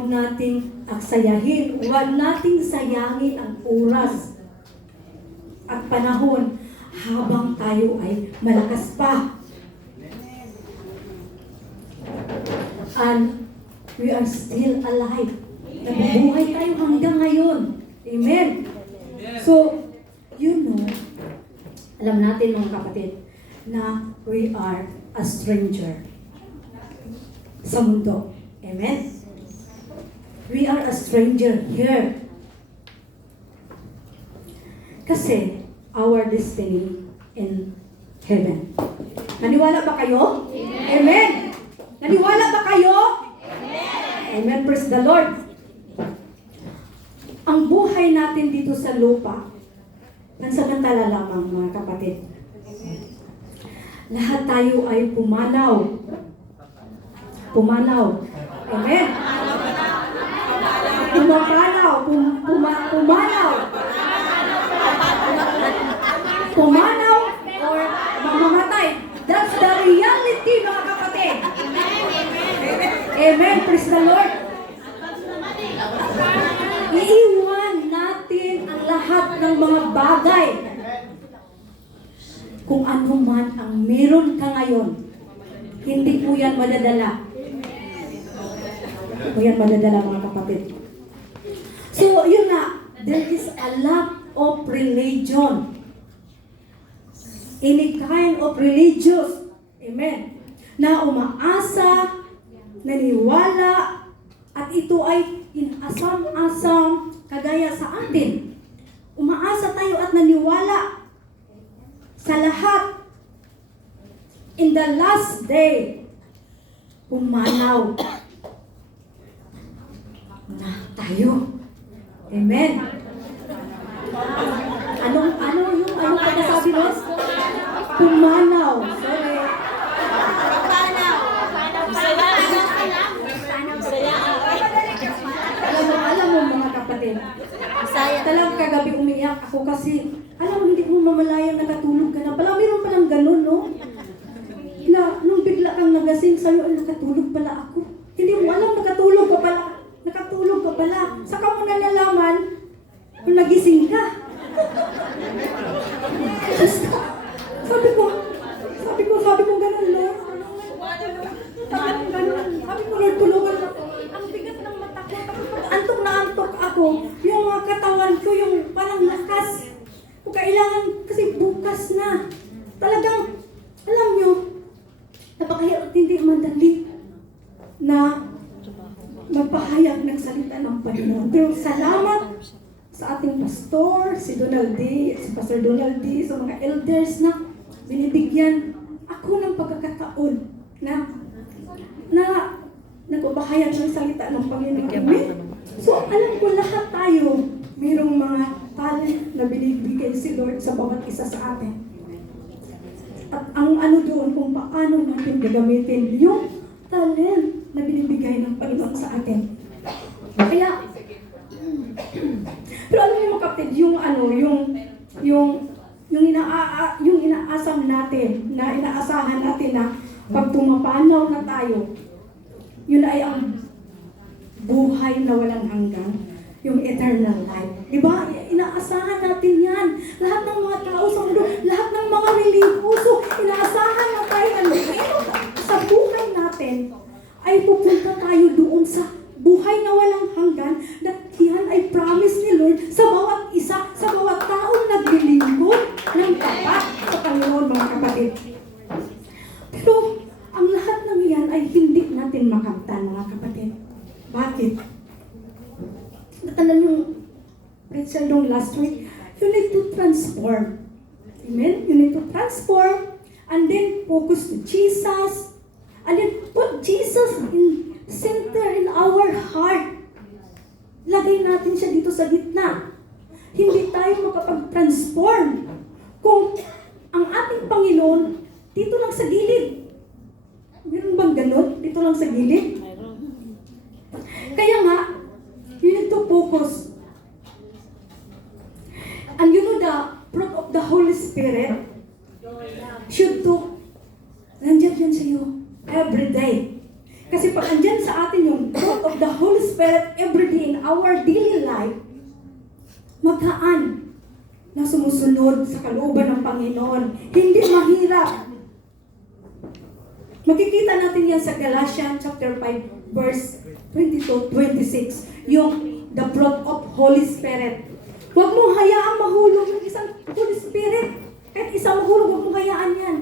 huwag nating aksayahin, huwag nating sayangin ang oras at panahon habang tayo ay malakas pa. And we are still alive. Nabubuhay tayo hanggang ngayon. Amen. So, alam natin mga kapatid, na we are a stranger sa mundo. Amen? We are a stranger here. Kasi, our destiny in heaven. Naniwala ba kayo? Amen! Naniwala ba kayo? Amen. Praise the Lord. Ang buhay natin dito sa lupa, pansamantala lamang mga kapatid. Lahat tayo ay pumanaw. Pumanaw. Amen. Pumapanaw. Pumanaw. Pumanaw or mamamatay. That's the reality mga kapatid. Amen. Praise the Lord. Iiwan natin ang lahat ng mga bagay. Kung ano man ang meron ka ngayon, hindi po yan madadala. Hindi po yan madadala mga kapatid. So, yun na. There is a lot of religion. Any kind of religious. Amen. Na umaasa, naniwala, at ito ay inasam-asam kagaya sa atin. Umaasa tayo at naniwala sa lahat. In the last day, pumanaw na tayo. Amen. Anong pagkasabi nun? Pumanaw. Sorry. Alam mo mga kapatid, talagang kagabi umiyak ako kasi, alam mo, hindi mo mamalayang nakatulog ka na. Pala, mayroon palang ganun, no? Na, nung bigla kang nagasing sa'yo, nakatulog pala ako. Hindi mo alam, nakatulog ka pala. Nakatulog ka pala. Saka mo na nalaman, kung nagising ka. Sabi ko ganun, Lord. Sabi ko, Lord, tulugan ako. Ang bigat ng mata ko. Antok na antok ako. Yung mga katawan ko, yung parang lakas. Kung kailangan, kasi bukas na. Talagang, alam nyo, napakahirap hindi madali na magpahayag ng salita ng Panginoon. Pero salamat sa ating pastor, si Pastor Donald D, sa mga elders na binibigyan ako ng pagkakataon na nagpapahayag ng salita ng Panginoon. So, alam ko lahat tayo, mayroong mga talent na binibigay si Lord sa bawat isa sa atin. At ang doon, kung paano natin gagamitin yung talent na binibigay ng Panginoon sa atin. Kaya, pero alam niyo mga kapatid, yung inaasam natin, na inaasahan natin na pag tumapanaw na tayo, yun ay ang buhay na walang hanggan, yung eternal life. Diba? Inaasahan natin yan. Lahat ng mga tao sa mundo, lahat ng mga religyoso, inaasahan na tayo sa buhay natin ay pupunta tayo doon sa buhay na walang hanggan, na yan ay promise ni Lord sa bawat isa, sa bawat taong naglilingkod ng tapat sa Panginoon, mga kapatid. Pero ang lahat ng yan ay hindi natin makamtan, mga kapatid. Bakit? Natandaan yung preacher nung last week, you need to transform. Amen? You need to transform and then focus to Jesus and then put Jesus in center in our heart. Lagay natin siya dito sa gitna. Hindi tayo makapag-transform kung ang ating Panginoon dito lang sa gilid. Meron bang ganun? Dito lang sa gilid? Kaya nga, you need to focus. And you know the fruit of the Holy Spirit should to nandiyan yan sa iyo every day. Kasi pag andyan sa atin yung fruit of the Holy Spirit, Spirit every day in our daily life, magaan na sumusunod sa kalooban ng Panginoon. Hindi mahirap. Makikita natin yan sa Galatians chapter 5, verse 22-26. Yung the fruit of Holy Spirit. Huwag mo hayaang mahulog yung isang Holy Spirit. Kahit isang mahulog, huwag mo hayaan yan.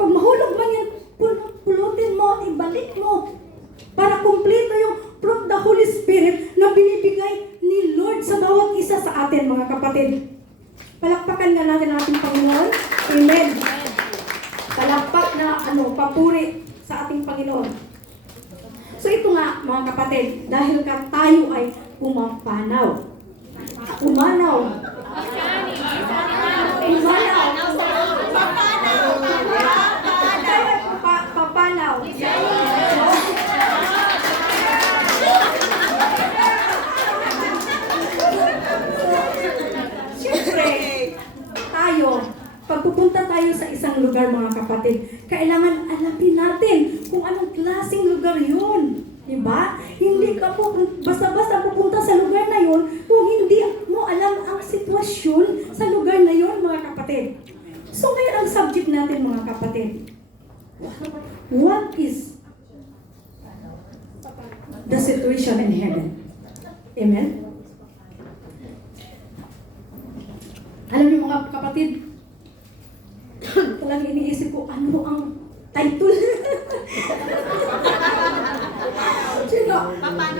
Pag mahulog man yan, pulutin mo at ibalik mo para kumpleto yung fruit of the Holy Spirit na binibigay ni Lord sa bawat isa sa atin, mga kapatid. Palakpakan nga natin ang ating Panginoon. Amen. Palakpak na papuri sa ating Panginoon. So ito nga, mga kapatid, dahil tayo ay pumapanaw. Umanaw. Papanaw. Siyempre, tayo, pag pupunta tayo sa isang lugar, mga kapatid, kailangan alamin natin kung anong klaseng lugar yun. Diba? Hindi ka po basta-basta pupunta sa lugar na yun kung hindi mo alam ang sitwasyon sa lugar na yun, mga kapatid. So ngayon ang subject natin, mga kapatid. What is the situation in heaven? Amen? Alam niyo, mga kapatid, talagang iniisip ko, ano ang title? Sino?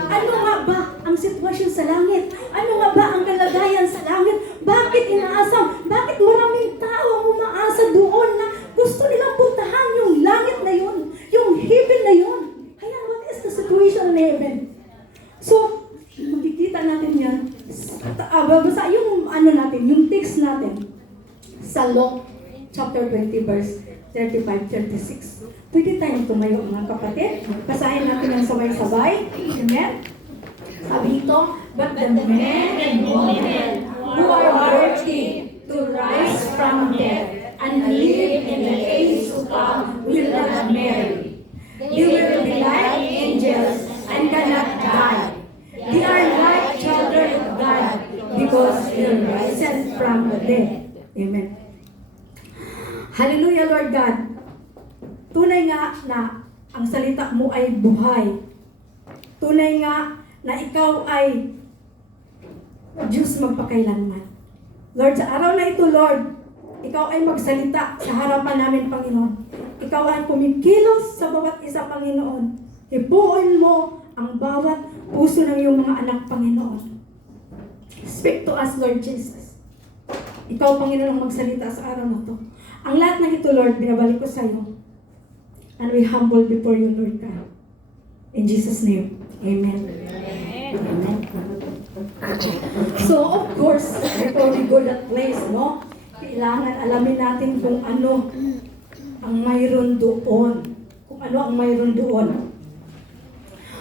Ano nga ba ang sitwasyon sa langit? Ano nga ba ang kalagayan sa langit? Bakit inaasam? Bakit maraming tao ang umaasa doon na gusto nilang puntahan yung langit na yun? Yung heaven na yun? Kaya what is the situation in heaven? So, makikita natin yan. Babasa yung yung text natin sa Luke chapter 20 verse 35-36. Pwede tayong tumayo, mga kapatid. Basahin natin ang sabay-sabay. Amen? Sabi ito, but the men and women who are worthy to rise from death and live in the age to come will not marry. They will be like angels and cannot die. They are like children of God because they are risen from the dead. Amen. Hallelujah, Lord God. Tunay nga na ang salita mo ay buhay. Tunay nga na ikaw ay Diyos magpakailanman. Lord, sa araw na ito, Lord, ikaw ay magsalita sa harapan namin, Panginoon. Ikaw ay kumikilos sa bawat isa, Panginoon. Hipuin mo ang bawat puso ng iyong mga anak, Panginoon. Speak to us, Lord Jesus. Ikaw, Panginoon, ang magsalita sa araw na ito. Ang lahat ng ito, Lord, binabalik ko sa iyo. And we humble before you, Lord God. In Jesus' name, amen. Amen. So, of course, before we go that place, no? Kailangan alamin natin kung ano ang mayroon doon. Kung ano ang mayroon doon.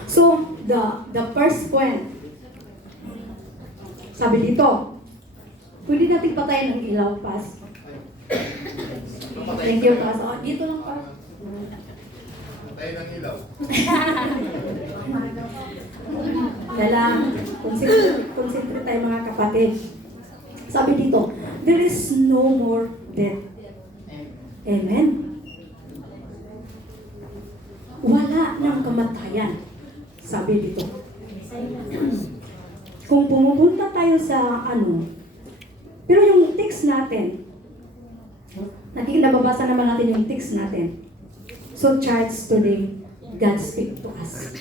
So, the first point, sabi dito, pwede natin patayin ang ilaw, Pas. Thank you, Pas. Oh, dito lang, Pas. Patayin ang ilaw. Dala, concentrate tayo, mga kapatid. Sabi dito, there is no more death. Amen? Wala ng kamatayan. Sabi dito. Kung pumupunta tayo sa pero yung text natin, nababasa naman natin yung text natin. So, church, today, God speak to us.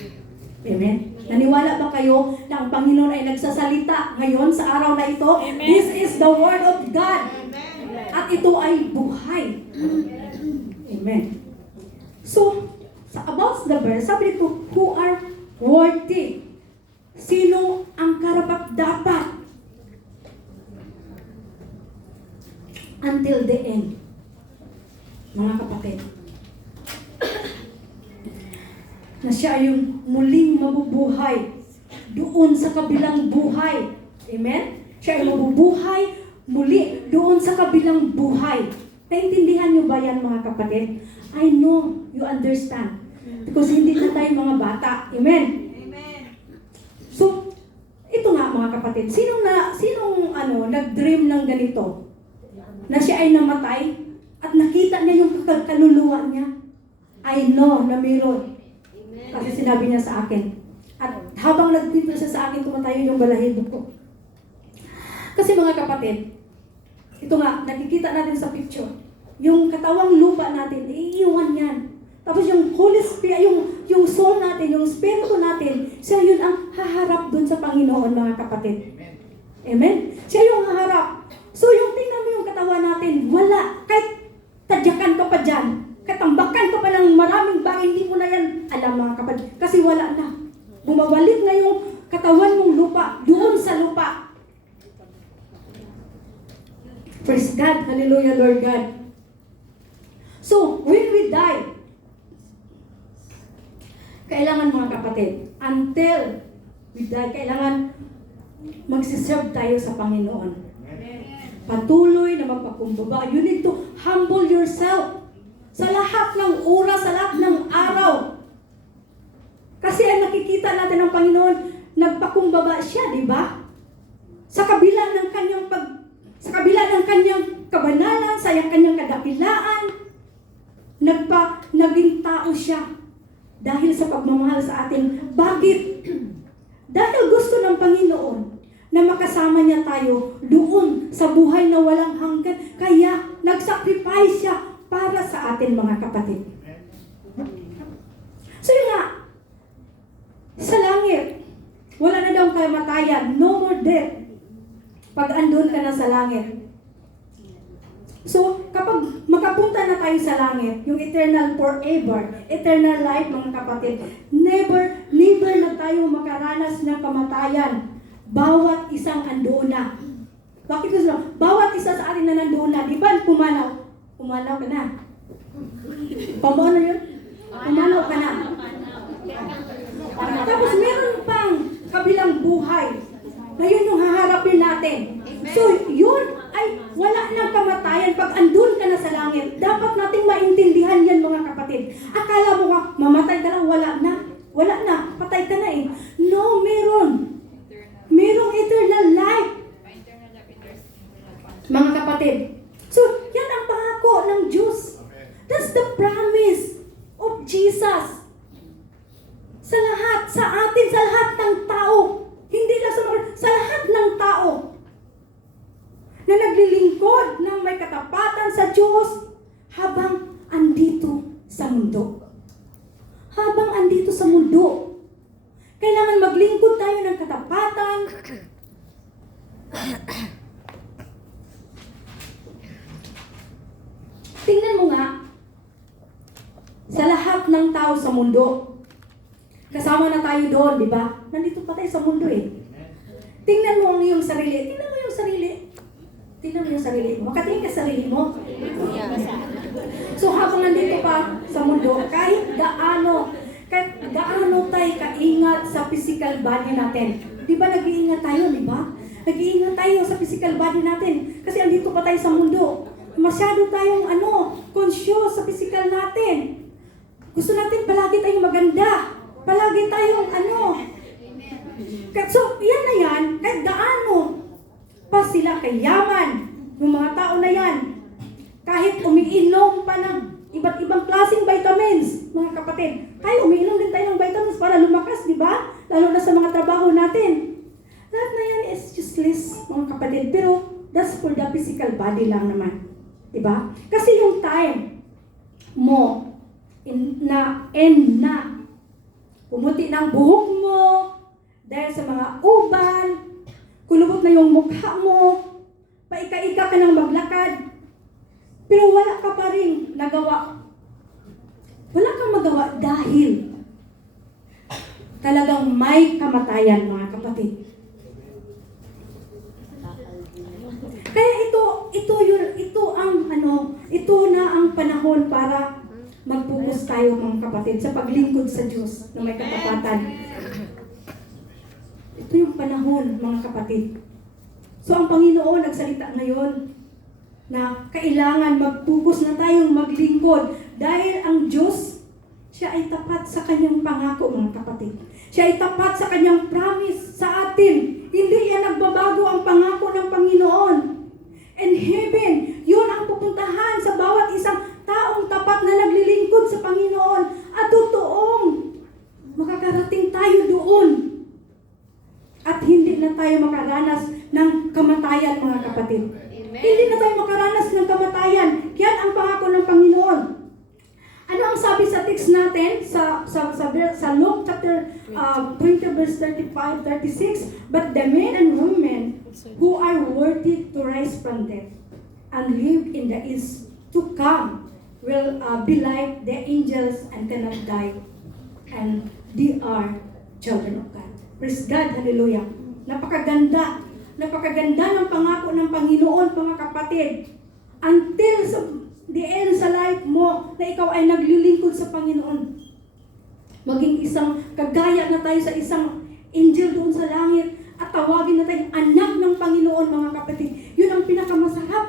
Amen? Naniwala ba kayo na ang Panginoon ay nagsasalita ngayon sa araw na ito? Amen. This is the Word of God. Amen. At ito ay buhay. Amen. So, about the verse, sabi dito, who are worthy? Sino ang karapat-dapat? Until the end. Mga kapatid. Na siya yung muling mabubuhay doon sa kabilang buhay. Amen? Siya ay mabubuhay muli doon sa kabilang buhay. Naintindihan niyo ba yan, mga kapatid? I know you understand. Because hindi na tayo mga bata. Amen? Amen. So, mga kapatid, sinong nag-dream ng ganito? Na siya ay namatay at nakita niya yung kaluluwa niya? I know na meron. Kasi sinabi niya sa akin. At habang nagdito siya sa akin, tumatayo yung balahibo ko. Kasi mga kapatid, ito nga, nakikita natin sa picture. Yung katawang lupa natin, iiwan yan. Tapos yung Holy Spirit, yung soul natin, yung spirito natin, siya yun ang haharap dun sa Panginoon, mga kapatid. Amen? Siya yung haharap. So yung tingnan mo yung katawan natin, wala. Kahit tadyakan ka pa dyan, katambakan ka pa ng maraming bagay, hindi mo na yan alam, mga kapatid. Kasi wala na. Bumabalik na yung katawan mong lupa, doon sa lupa. Praise God. Hallelujah, Lord God. So, when we die, kailangan mga kapatid, until we die, kailangan magsiserve tayo sa Panginoon. Patuloy na magpakumbaba. You need to humble yourself sa lahat ng oras, sa lahat ng araw. Kasi ang nakikita natin ng Panginoon, nagpakumbaba siya, di ba? Sa kabila ng kanyang kabanalan, sa kanyang kadakilaan, naging tao siya dahil sa pagmamahal sa atin. Bakit? Dahil gusto ng Panginoon na makasama niya tayo doon sa buhay na walang hanggan. Kaya nag-sacrifice siya para sa atin, mga kapatid. So yun nga, sa langit, wala na daw kamatayan, no more death. Pag andun ka na sa langit. So, kapag makapunta na tayo sa langit, yung eternal forever, eternal life, mga kapatid, never na tayo makaranas ng kamatayan. Bawat isang andoon na. Bakit gusto lang? Bawat isa sa atin na nandoon na. Di ba pumanaw? Pumanaw ka na. Paano yun? Pumanaw ka na. Tapos meron pang kabilang buhay. Ngayon yung haharapin natin. So, yun ay wala nang kamatayan pag andun ka na sa langit. Dapat nating maintindihan yan, mga kapatid. Akala mo ka, mamatay ka na, wala na. Wala na, patay ka na eh. No, meron. Merong eternal life. Mga kapatid. So, yan ang pangako ng Diyos. That's the promise of Jesus. Sa lahat, sa atin, sa lahat ng tao. Hindi lang sa lahat ng tao na naglilingkod ng may katapatan sa Diyos habang andito sa mundo. Habang andito sa mundo. Kailangan maglingkod tayo ng katapatan. Tingnan mo nga, sa lahat ng tao sa mundo, kasama na tayo doon, di ba? Nandito pa tayo sa mundo eh. Tingnan mo ang iyong sarili. Tingnan mo yung sarili. Tingnan mo yung sarili mo. Makatingin ka sa sarili mo. So habang nandito pa sa mundo, kahit gaano tayo kaingat sa physical body natin. Di ba nag-iingat tayo, di ba? Nag-iingat tayo sa physical body natin. Kasi andito pa tayo sa mundo. Masyado tayong conscious sa physical natin. Gusto natin palagi tayong maganda. Palagi tayong So, yan na yan, kahit gaano pa sila kayaman, yung mga tao na yan, kahit umiinom pa ng iba't ibang klaseng vitamins, mga kapatid, tayo umiinom din tayo ng vitamins para lumakas, di ba? Lalo na sa mga trabaho natin. Lahat na yan is useless, mga kapatid, pero that's for the physical body lang naman. Di ba? Kasi yung time mo, pumuti ng buhok mo, dahil sa mga uban, kulubot na yung mukha mo, paika-ika ka ng maglakad, pero wala ka pa rin nagawa. Wala kang magawa dahil talagang may kamatayan, mga kapatid. Kaya ito na ang panahon para magpukus tayo, mga kapatid, sa paglingkod sa Diyos na may katapatan. Ito yung panahon, mga kapatid. So ang Panginoon nagsalita ngayon na kailangan magpukus na tayong maglingkod dahil ang Diyos, siya ay tapat sa kanyang pangako, mga kapatid. Siya ay tapat sa kanyang promise sa atin. Hindi yan tayo makaranas ng kamatayan, mga kapatid. Amen. Hindi na tayo makaranas ng kamatayan. Yan ang pangako ng Panginoon. Ano ang sabi sa text natin sa Luke chapter 20 verse 35-36? But the men and women who are worthy to rise from death and live in the age to come will be like the angels and cannot die, and they are children of God. Praise God, hallelujah. Napakaganda ng pangako ng Panginoon, mga kapatid. Until sa the end sa life mo, na ikaw ay naglilingkod sa Panginoon. Maging isang, kagaya na tayo sa isang angel doon sa langit, at tawagin na tayong anak ng Panginoon, mga kapatid. Yun ang pinakamasarap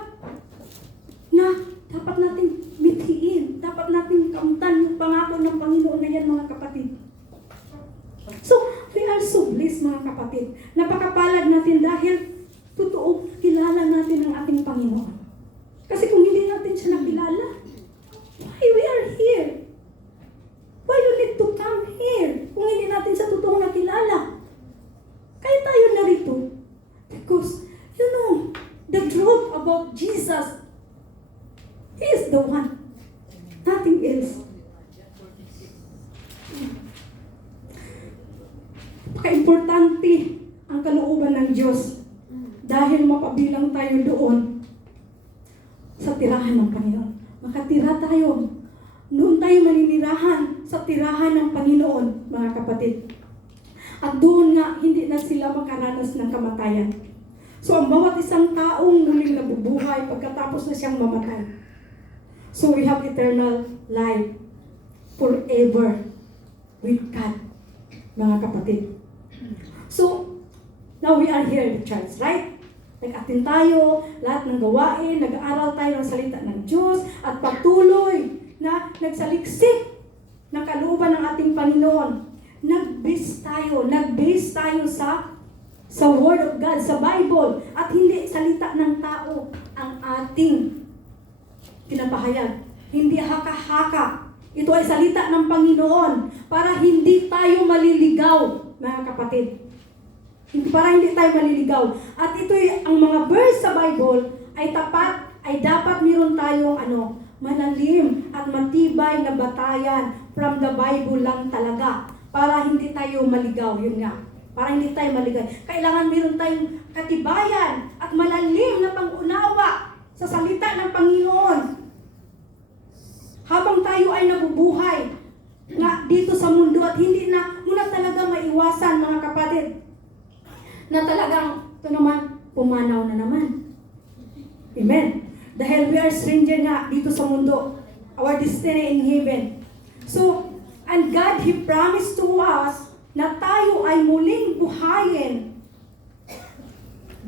na dapat natin mithiin, dapat natin kamtan yung pangako ng Panginoon na yan, mga kapatid. So, we are so blessed, mga kapatid. Napakapalad natin dahil totoo, kilala natin ang ating Panginoon. Kasi kung hindi natin siya nakilala, why we are here? Why you need to come here? Kung hindi natin siya totoong nakilala. Kaya tayo narito. Because, you know, the truth about Jesus, He is the one. Nothing else. Napaka-importante ang kalooban ng Diyos dahil mapabilang tayo doon sa tirahan ng Panginoon. Makatira tayo. Noon tayo maninirahan sa tirahan ng Panginoon, mga kapatid. At doon nga, hindi na sila makaranas ng kamatayan. So, ang bawat isang taong muling nabubuhay pagkatapos na siyang mamatay. So, we have eternal life forever with God, mga kapatid. So, now we are here in the church, right? Nag-attend tayo, lahat ng gawain, nag-aaral tayo ng salita ng Diyos, at patuloy na nagsaliksik ng kalooban ng ating Panginoon. Nag-base tayo sa Word of God, sa Bible, at hindi salita ng tao ang ating pinapahayag. Hindi haka-haka. Ito ay salita ng Panginoon para hindi tayo maliligaw, mga kapatid. Para hindi tayo maliligaw. At ito ang mga verse sa Bible ay tapat, ay dapat meron tayong malalim at matibay na batayan from the Bible lang talaga. Para hindi tayo maligaw. Yun nga. Para hindi tayo maligaw. Kailangan meron tayong katibayan at malalim na pang-unawa sa salita ng Panginoon. Habang tayo ay nabubuhay nga dito sa mundo at hindi na muna talaga maiwasan, mga kapatid, na talagang ito naman, pumanaw na naman. Amen. Dahil we are stranger nga dito sa mundo. Our destiny in heaven. So, and God, He promised to us na tayo ay muling buhayin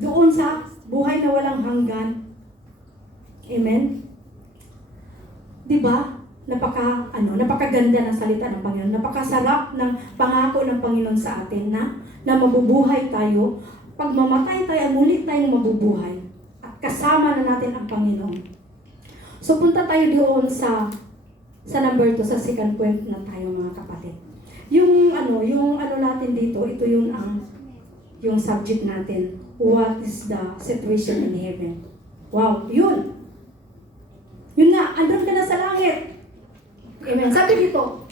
doon sa buhay na walang hanggan. Amen. Diba? Napakaganda ng salita ng Panginoon. Napakasarap ng pangako ng Panginoon sa atin na mabubuhay tayo. Pag mamatay tayo, muli tayong mabubuhay. At kasama na natin ang Panginoon. So punta tayo doon sa number 2, sa second point na tayo, mga kapatid. Yung natin dito, ito yung subject natin. What is the situation in heaven? Wow, yun! Yun nga, andun ka na sa langit. Amen. Sabi dito,